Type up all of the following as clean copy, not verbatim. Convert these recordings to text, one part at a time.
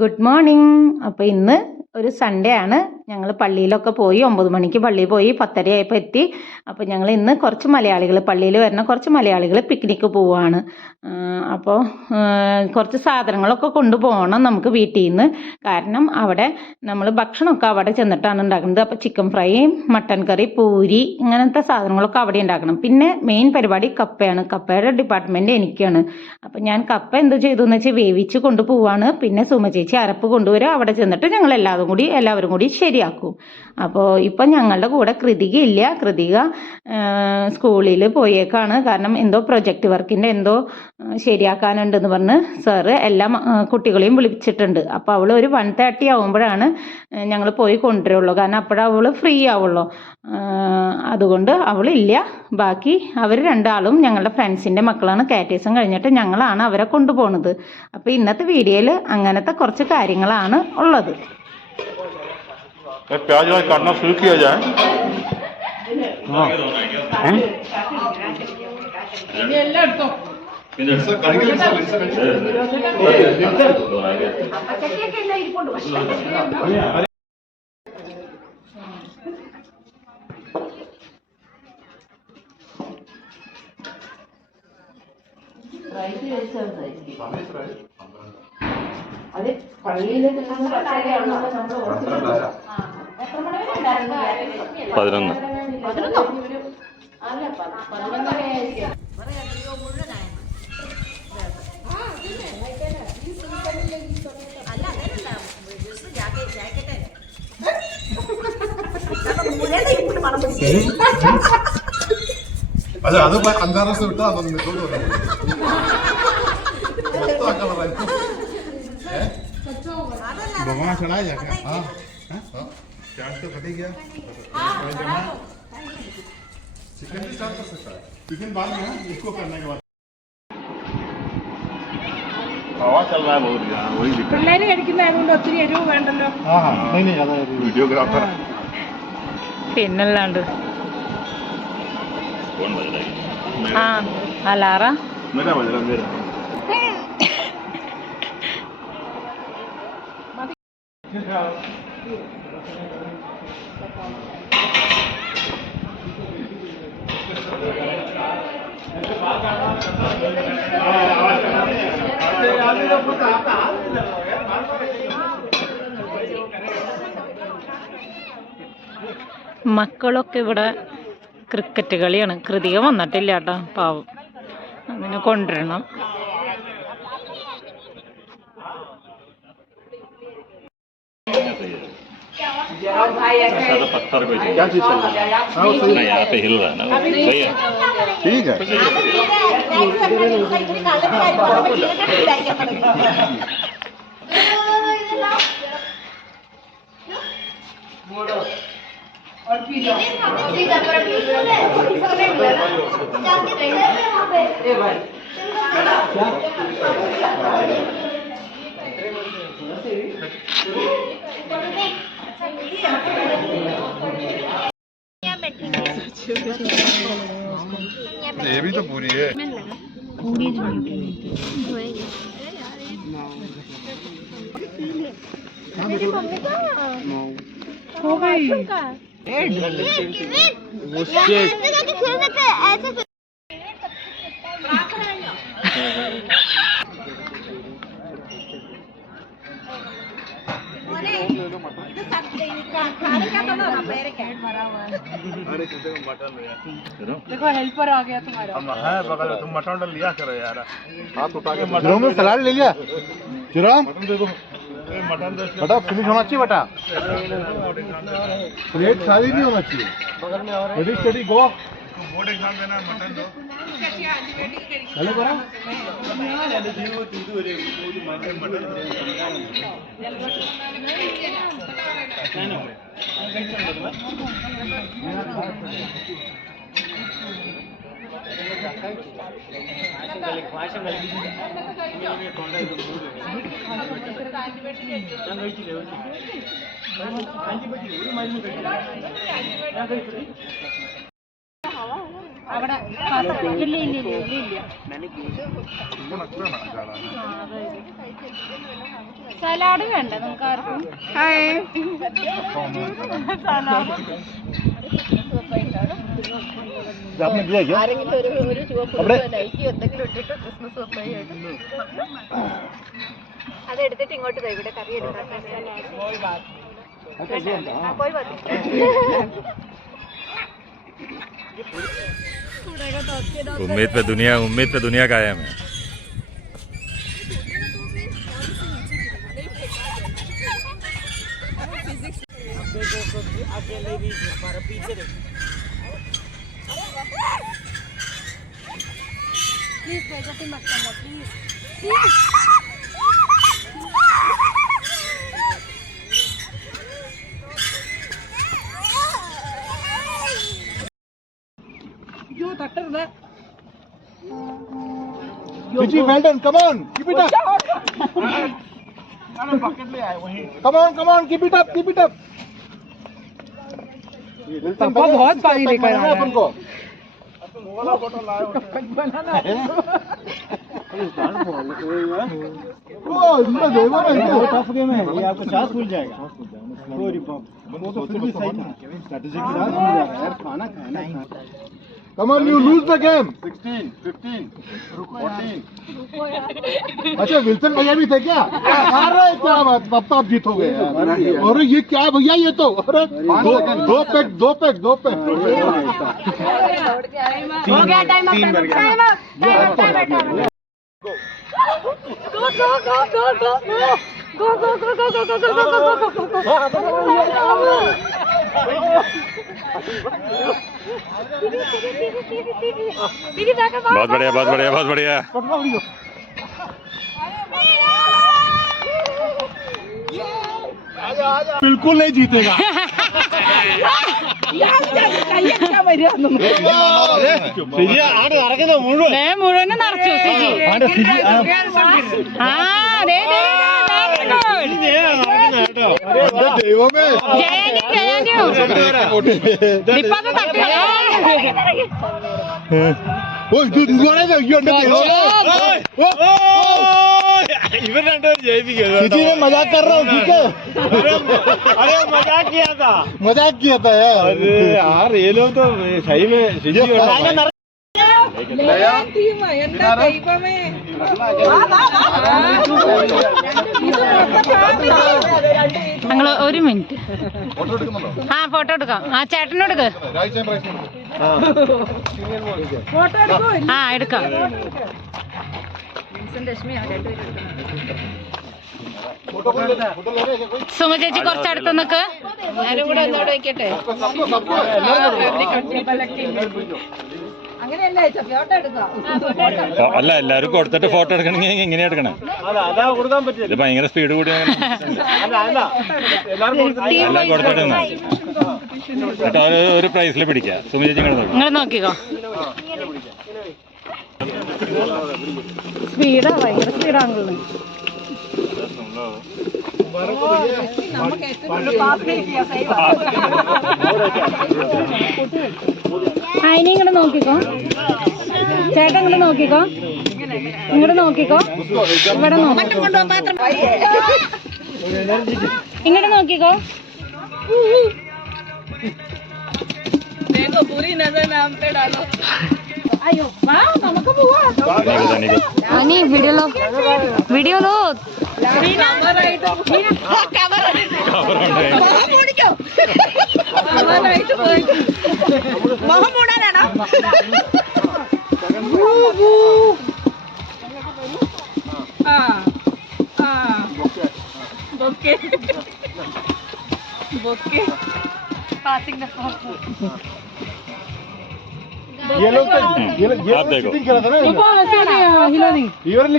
Good morning. അപ്പോൾ ഇന്ന് ഒരു സൺഡേ ആണ്. ഞങ്ങൾ പള്ളിയിലൊക്കെ പോയി 9 മണിക്ക് പള്ളിയിൽ പോയി 10:30 ആയപ്പോൾ എത്തി. അപ്പോൾ ഞങ്ങൾ ഇന്ന് കുറച്ച് മലയാളികൾ പള്ളിയിൽ വരുന്ന കുറച്ച് മലയാളികൾ പിക്നിക്ക് പോവുകയാണ്. അപ്പോൾ കുറച്ച് സാധനങ്ങളൊക്കെ കൊണ്ടുപോകണം നമുക്ക് വീട്ടിൽ നിന്ന്. കാരണം അവിടെ നമ്മൾ ഭക്ഷണമൊക്കെ അവിടെ ചെന്നിട്ടാണ് ഉണ്ടാക്കുന്നത്. അപ്പോൾ ചിക്കൻ ഫ്രൈയും മട്ടൻ കറി പൂരി ഇങ്ങനത്തെ സാധനങ്ങളൊക്കെ അവിടെ ഉണ്ടാക്കണം. പിന്നെ മെയിൻ പരിപാടി കപ്പയാണ്. കപ്പയുടെ ഡിപ്പാർട്ട്മെൻറ്റ് എനിക്കാണ്. അപ്പോൾ ഞാൻ കപ്പ എന്ത് ചെയ്തു എന്ന് വെച്ചാൽ വേവിച്ച് കൊണ്ടുപോവാണ്. പിന്നെ സുമ ചേച്ചി അരപ്പ് കൊണ്ടുവരും. അവിടെ ചെന്നിട്ട് ഞങ്ങൾ എല്ലാവരും കൂടി ശരിയാക്കും. അപ്പോൾ ഇപ്പം ഞങ്ങളുടെ കൂടെ കൃതിക ഇല്ല. കൃതിക സ്കൂളിൽ പോയേക്കാണ്. കാരണം എന്തോ പ്രൊജക്റ്റ് വർക്കിൻ്റെ എന്തോ ശരിയാക്കാനുണ്ടെന്ന് പറഞ്ഞ് സാറ് എല്ലാ കുട്ടികളെയും വിളിച്ചിട്ടുണ്ട്. അപ്പോൾ അവൾ ഒരു 1:30 ആകുമ്പോഴാണ് ഞങ്ങൾ പോയി കൊണ്ടുവരുള്ളൂ. കാരണം അപ്പോഴവൾ ഫ്രീ ആവുള്ളൂ. അതുകൊണ്ട് അവളില്ല. ബാക്കി അവർ രണ്ടാളും ഞങ്ങളുടെ ഫ്രണ്ട്സിൻ്റെ മക്കളാണ്. കാറ്റേഴ്സും കഴിഞ്ഞിട്ട് ഞങ്ങളാണ് അവരെ കൊണ്ടുപോകുന്നത്. അപ്പോൾ ഇന്നത്തെ വീഡിയോയിൽ അങ്ങനത്തെ കുറച്ച് കാര്യങ്ങളാണ് ഉള്ളത്. प्याज वाज काटना शुरू किया जाए। അതെ പള്ളിയിൽ 11 അല്ല അത് അന്താരാഷ്ട്ര വിട്ടാ भगवान चढ़ाया जाकर हाँ प्याज तो कटी गया चिकन भी स्टार्ट कर सकता है चिकन बाद में इसको करने के बाद हवा चल रहा है बहुत वही दिक्कत हाँ हाँ नहीं ज़्यादा वीडियोग्राफर പിന്നല്ലാണ്ട് कौन बज रहा है ആ അലാറ मेरा बज रहा मेरा മക്കളൊക്കെ ഇവിടെ ക്രിക്കറ്റ് കളിയാണ്. കൃതിക വന്നിട്ടില്ല കേട്ടോ, പാവം. അതിനെ കൊണ്ടുവരണം. तो पत्थर पे क्या चीज चल रहा है यहाँ पे हिल रहा है ना सही है ठीक है ये भी तो पूरी है हो गई देखो हेल्पर आ गया तुम्हारा। है बगल में तुम मटन लिया करो यार हाथ उठा के चिरों में सलाद ले लिया चिरों देखो मटन बेटा फिनिश होना चाहिए बेटा प्लेट खाली नहीं होना चाहिए रेडी स्टडी गो बोर्ड एग्जाम देना मटन दो चलो करो അവിടെ ഇല്ല ഇല്ല ഇല്ല ഇല്ല സലാഡ് വേണ്ട നിങ്ങൾക്ക് ആർക്കും ആരെങ്കിലും ഒരു ചുവപ്പ് ലൈക്ക് എന്തെങ്കിലും ഇട്ടിട്ട് ക്രിസ്മസ് പപ്പായിട്ട് അതെടുത്തിട്ട് ഇങ്ങോട്ട് തരും ഇവിടെ കറി എടുക്കാൻ പോയി उम्मीद पे दुनिया कायम है. Gigi, well done. Come on, keep it up. Come on, keep it up, keep it up. पापा बहुत पानी लेकर आया है अपन को. इतना देवा ना ये टफ गेम है, ये आपका चांस भूल जाएगा. वो तो फिर भी सही था. स्ट्रेटजी के साथ भूल जाएगा यार, खाना खाना है. Come on, you lose the game. 16, 15, 14. अच्छा विल्सन भैया भी थे क्या? अरे क्या बात, अब तो आप जीतोगे यार. अरे ये क्या भैया, ये तो अरे दो पैक. हो गया टाइम अप बहुत बढ़िया, बहुत बढ़िया, बहुत बढ़िया. बिल्कुल नहीं जीतेगा. മുഴുവനും നിറച്ചു സിജി ആ അതെ ദൈവമേ ഇപ്പൊ തട്ടി ഓ ഇത് ഇതുപോലെ इवन रंडोर जयेगा. मजाक कर रहा हूँ, ठीक है. अरे मजाक किया था. मजाक किया था यार. अरे यार ये लोग तो सही में ഞങ്ങൾ ഒരു മിനിറ്റ് ആ ഫോട്ടോ എടുക്കാം ആ ചേട്ടനോടുക്ക് ആ എടുക്കാം സുമ ചേച്ചി കുറച്ചടുത്ത് നിൽക്ക് ഞാനും കൂടെ ഒന്നോട് വയ്ക്കട്ടെ അങ്ങനെയല്ല ഫോട്ടോ എടുക്കാം അല്ല എല്ലാരും കൊടുത്തിട്ട് ഫോട്ടോ എടുക്കണമെങ്കിൽ എങ്ങനെ എടുക്കണേ ഇത് ഭയങ്കര സ്പീഡ് കൂടി എല്ലാം കൊടുത്തിട്ട് എന്നിട്ട് ഒരു പ്രൈസിൽ പിടിക്കാം. സുമി ചേച്ചി നിങ്ങൾ നോക്കിക്കോ സ്പീഡാ ഭയങ്കര സ്പീഡാണല്ലോ അതിനെ ഇങ്ങോട്ട് നോക്കിക്കോ ചേട്ടൻ ഇങ്ങോട്ട് നോക്കിക്കോ ഇങ്ങോട്ട് നോക്കിക്കോ ഇവിടെ നോക്കിക്കോ ഇങ്ങോട്ട് നോക്കിക്കോ అయ్యో వా നമുക്ക് പോവാ అని వీడియోలో కవర్ అయితే మొహం మూడాలేనా okay okay passing the photo ये लोग चीटिंग करा था ना.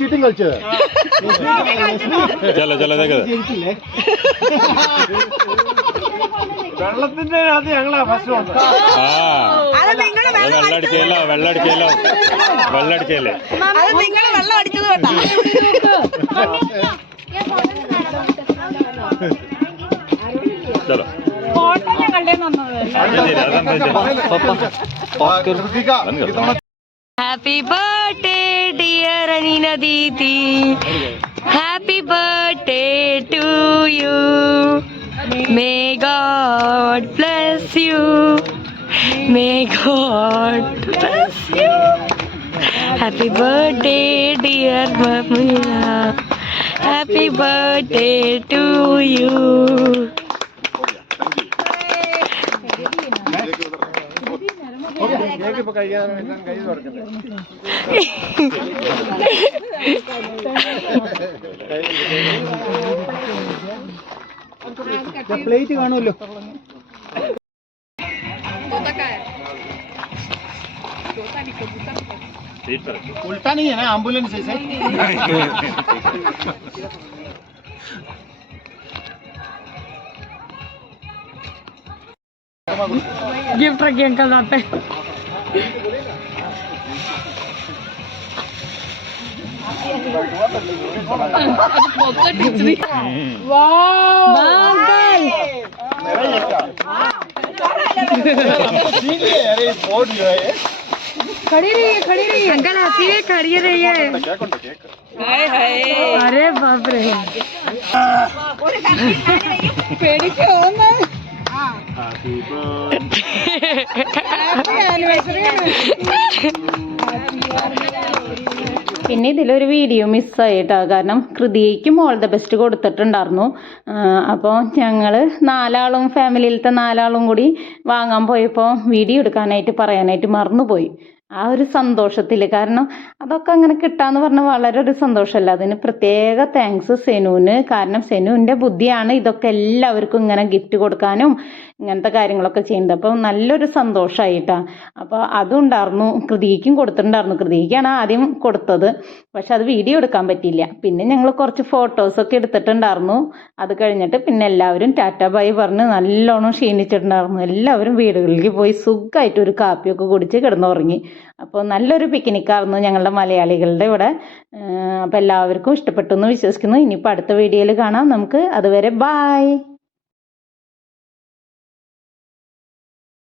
Cheating culture. चलो चलो देखो വെള്ളത്തിന്റെ ഞങ്ങളാ ഫസ്റ്റ് വന്നത്. വെള്ളടിക്കല്ലോ വെള്ളടിക്കല്ലോ വെള്ളടിക്കല്ലേ അത് നിങ്ങൾ വെള്ളം അടിച്ചത് കേട്ടോ. ചലോ ഫോട്ടോ ഞങ്ങളുടെ Kritika Happy birthday, dear Anina Didi. Happy birthday to you. May God bless you. May God bless you. Happy birthday, dear Mamila. Happy birthday to you. Plate കാണുമല്ലോ. उल्टा नहीं है ना, एम्बुलेंस ऐसे गिफ्ट रखिए अंकल वहाँ पे. खड़ी रही अंकल, हंसी में खड़ी रही है. अरे बाप रे. പിന്നെ ഇതിലൊരു വീഡിയോ മിസ്സായിട്ടോ, കാരണം കൃതിക്കും ഓൾ ദ ബെസ്റ്റ് കൊടുത്തിട്ടുണ്ടായിരുന്നു. അപ്പോൾ ഞങ്ങൾ നാലാളും ഫാമിലിയിലത്തെ നാലാളും കൂടി വാങ്ങാൻ പോയപ്പോൾ വീഡിയോ എടുക്കാനായിട്ട് പറയാനായിട്ട് മറന്നുപോയി. ആ ഒരു സന്തോഷത്തിൽ, കാരണം അതൊക്കെ അങ്ങനെ കിട്ടാന്ന് പറഞ്ഞാൽ വളരെ ഒരു സന്തോഷമല്ല. അതിന് പ്രത്യേക താങ്ക്സ് സെനുവിന്. കാരണം സെനുവിൻ്റെ ബുദ്ധിയാണ് ഇതൊക്കെ എല്ലാവർക്കും ഇങ്ങനെ ഗിഫ്റ്റ് കൊടുക്കാനും ഇങ്ങനത്തെ കാര്യങ്ങളൊക്കെ ചെയ്യുന്നത്. അപ്പോൾ നല്ലൊരു സന്തോഷമായിട്ടാണ്. അപ്പോൾ അതുണ്ടായിരുന്നു, കൃതിക്കും കൊടുത്തിട്ടുണ്ടായിരുന്നു. കൃതിക്കാണ് ആദ്യം കൊടുത്തത്, പക്ഷെ അത് വീഡിയോ എടുക്കാൻ പറ്റിയില്ല. പിന്നെ ഞങ്ങൾ കുറച്ച് ഫോട്ടോസൊക്കെ എടുത്തിട്ടുണ്ടായിരുന്നു. അത് കഴിഞ്ഞിട്ട് പിന്നെ എല്ലാവരും ടാറ്റ ബൈ പറഞ്ഞ് നല്ലോണം ക്ഷീണിച്ചിട്ടുണ്ടായിരുന്നു. എല്ലാവരും വീടുകളിലേക്ക് പോയി സുഖമായിട്ട് ഒരു കാപ്പിയൊക്കെ കുടിച്ച് കിടന്നുറങ്ങി. അപ്പോൾ നല്ലൊരു പിക്നിക്കായിരുന്നു ഞങ്ങളുടെ മലയാളികളുടെ ഇവിടെ. അപ്പോൾ എല്ലാവർക്കും ഇഷ്ടപ്പെട്ടു എന്ന് വിശ്വസിക്കുന്നു. ഇനിയിപ്പോൾ അടുത്ത വീഡിയോയിൽ കാണാം നമുക്ക്. അതുവരെ ബായ്.